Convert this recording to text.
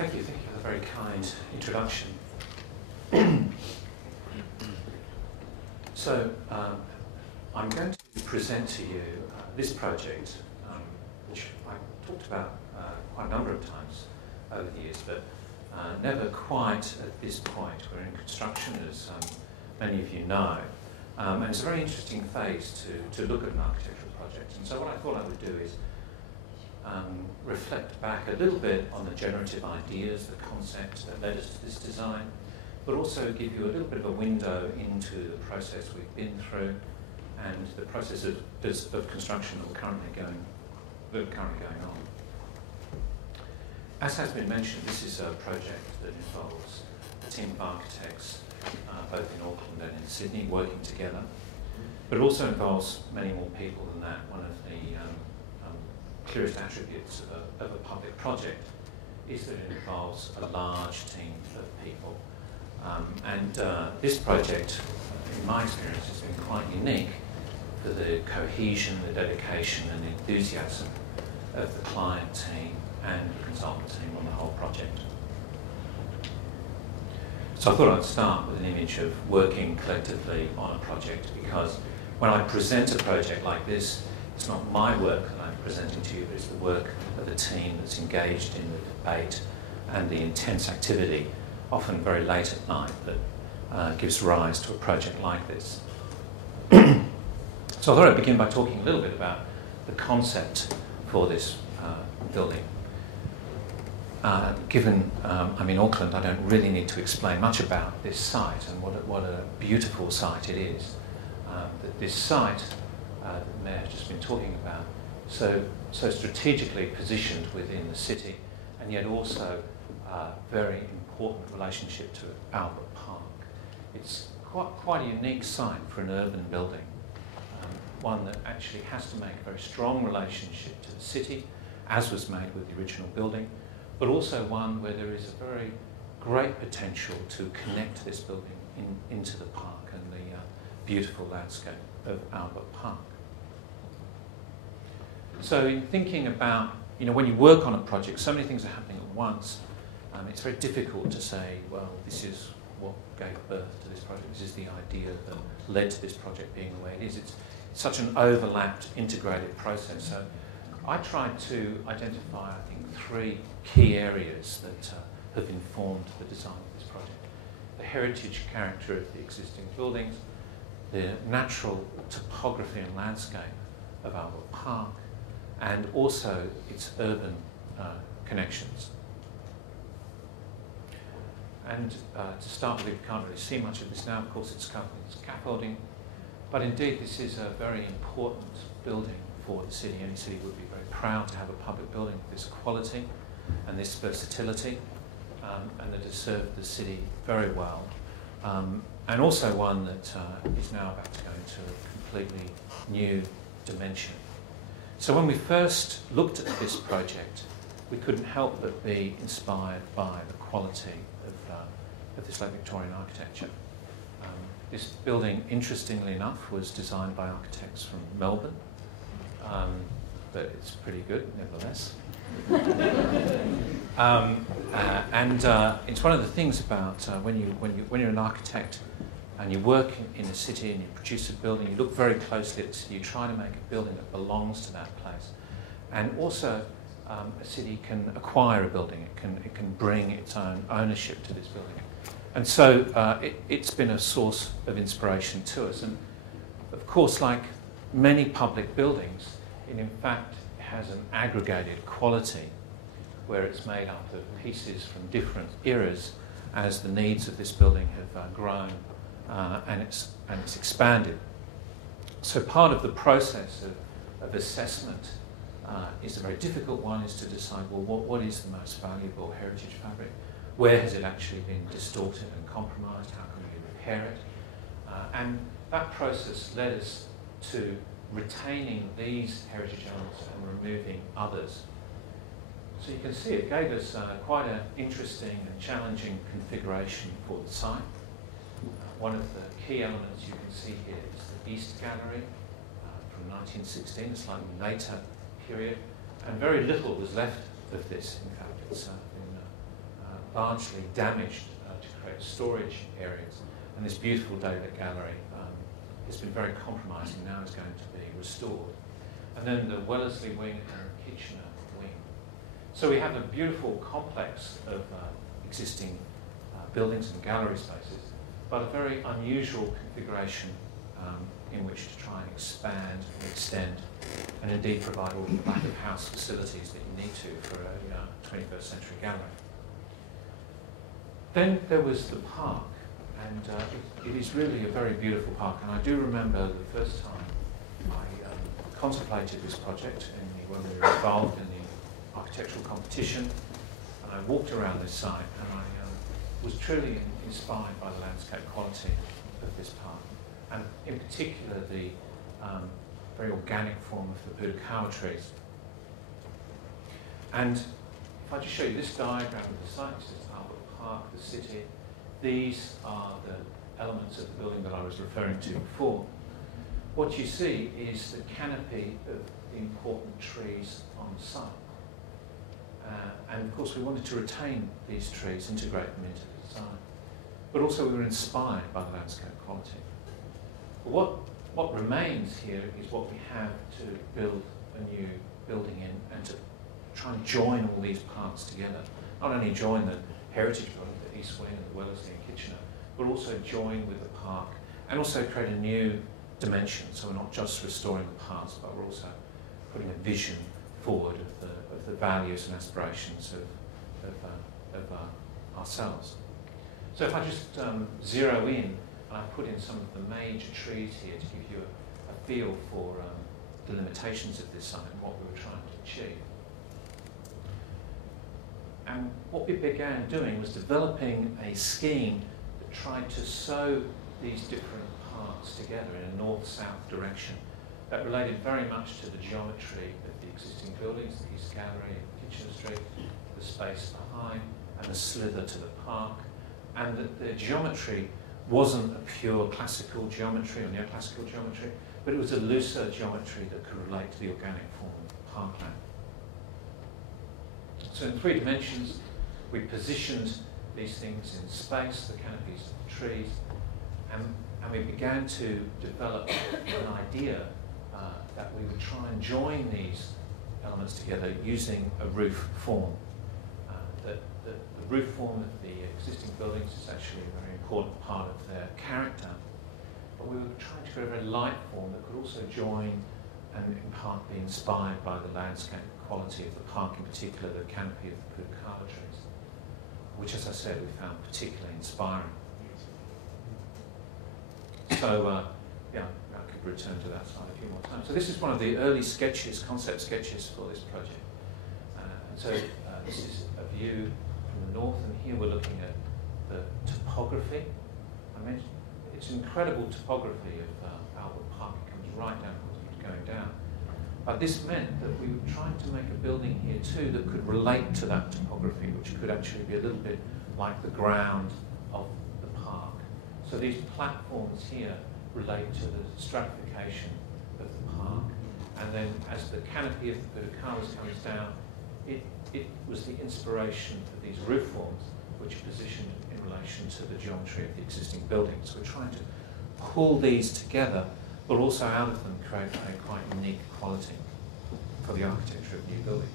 Thank you for the very kind introduction. So, I'm going to present to you this project, which I've talked about quite a number of times over the years, but never quite at this point. We're in construction, as many of you know, and it's a very interesting phase to look at an architectural project. And so what I thought I would do is reflect back a little bit on the generative ideas, the concepts that led us to this design, but also give you a little bit of a window into the process we've been through and the process of construction that are currently going on. As has been mentioned, this is a project that involves a team of architects, both in Auckland and in Sydney, working together, but it also involves many more people than that. One of the clearest attributes of a public project is that it involves a large team of people. This project, in my experience, has been quite unique for the cohesion, the dedication and enthusiasm of the client team and the consultant team on the whole project. So I thought I'd start with an image of working collectively on a project, because when I present a project like this, it's not my work that I'm presenting to you, but it's the work of the team that's engaged in the debate and the intense activity, often very late at night, that gives rise to a project like this. So I thought I'd begin by talking a little bit about the concept for this building. Given I'm in Auckland, I don't really need to explain much about this site and what a beautiful site it is. That this site that the Mayor has just been talking about, so strategically positioned within the city, and yet also very important relationship to Albert Park. It's quite a unique site for an urban building, one that actually has to make a very strong relationship to the city, as was made with the original building, but also one where there is a very great potential to connect this building into the park and the beautiful landscape of Albert Park. So in thinking about, when you work on a project, so many things are happening at once. It's very difficult to say, well, this is what gave birth to this project, this is the idea that led to this project being the way it is. It's such an overlapped, integrated process. So I tried to identify, I think, 3 key areas that have informed the design of this project. The heritage character of the existing buildings, the natural topography and landscape of Albert Park, and also its urban connections. And to start with, you can't really see much of this now. Of course, it's covered with scaffolding, but indeed this is a very important building for the city. Any city would be very proud to have a public building of this quality and this versatility, and that has served the city very well. And also one that is now about to go into a completely new dimension. So when we first looked at this project, we couldn't help but be inspired by the quality of this late Victorian architecture. This building, interestingly enough, was designed by architects from Melbourne, but it's pretty good nevertheless. It's one of the things about when you're an architect and you work in a city and you produce a building, you look very closely at the city, you try to make a building that belongs to that place. And also, a city can acquire a building, it can bring its own ownership to this building. And so it's been a source of inspiration to us. And of course, like many public buildings, it in fact has an aggregated quality where it's made up of pieces from different eras as the needs of this building have grown and it's expanded. So part of the process of assessment is a very difficult one, is to decide, well, what is the most valuable heritage fabric? Where has it actually been distorted and compromised? How can we repair it? And that process led us to retaining these heritage elements and removing others. So you can see it gave us quite an interesting and challenging configuration for the site. One of the key elements you can see here is the East Gallery from 1916, a slightly later period, and very little was left of this. In fact, it's been largely damaged to create storage areas. And this beautiful David gallery has been very compromising, now is going to be restored. And then the Wellesley wing and Kitchener wing. So we have a beautiful complex of existing buildings and gallery spaces, but a very unusual configuration in which to try and expand and extend and indeed provide all the back of house facilities that you need to for a 21st century gallery. Then there was the park, and it is really a very beautiful park, and I do remember the first time I contemplated this project when we were involved in the architectural competition, and I walked around this site and I was truly inspired by the landscape quality of this park, and in particular the very organic form of the Purakawa trees. And if I just show you this diagram of the site, this is Albert Park, the city. These are the elements of the building that I was referring to before. What you see is the canopy of the important trees on site. And of course we wanted to retain these trees, integrate them into the design. But also we were inspired by the landscape quality. But what remains here is what we have to build a new building in and to try and join all these parts together. Not only join the heritage building, the East Wing and the Wellesley and Kitchener, but also join with the park and also create a new dimension. So we're not just restoring the past, but we're also putting a vision forward of the values and aspirations of ourselves. So if I just zero in, and I put in some of the major trees here to give you a feel for the limitations of this site and what we were trying to achieve. And what we began doing was developing a scheme that tried to sew these different parts together in a north-south direction that related very much to the geometry of the existing buildings, the East Gallery and Kitchener Street, the space behind, and the slither to the park, and that the geometry wasn't a pure classical geometry or neoclassical geometry, but it was a looser geometry that could relate to the organic form of the parkland. So in 3 dimensions, we positioned these things in space, the canopies of the trees, and we began to develop an idea that we would try and join these elements together using a roof form. The roof form of the existing buildings is actually a very important part of their character, but we were trying to create a very light form that could also join and in part be inspired by the landscape quality of the park, in particular the canopy of the Purakawa trees, which, as I said, we found particularly inspiring. So, yeah, I could return to that slide a few more times. So this is one of the early sketches, concept sketches for this project. This is a view from the north, and here we're looking at the topography. I mentioned it's incredible topography of Albert Park. It comes right down, going down. But this meant that we were trying to make a building here too that could relate to that topography, which could actually be a little bit like the ground of the park. So these platforms here relate to the stratification of the park. And then as the canopy of the Purakawas comes down, it was the inspiration for these roof forms, which are positioned in relation to the geometry of the existing buildings. We're trying to pull these together, but also out of them create a quite unique quality for the architecture of new buildings.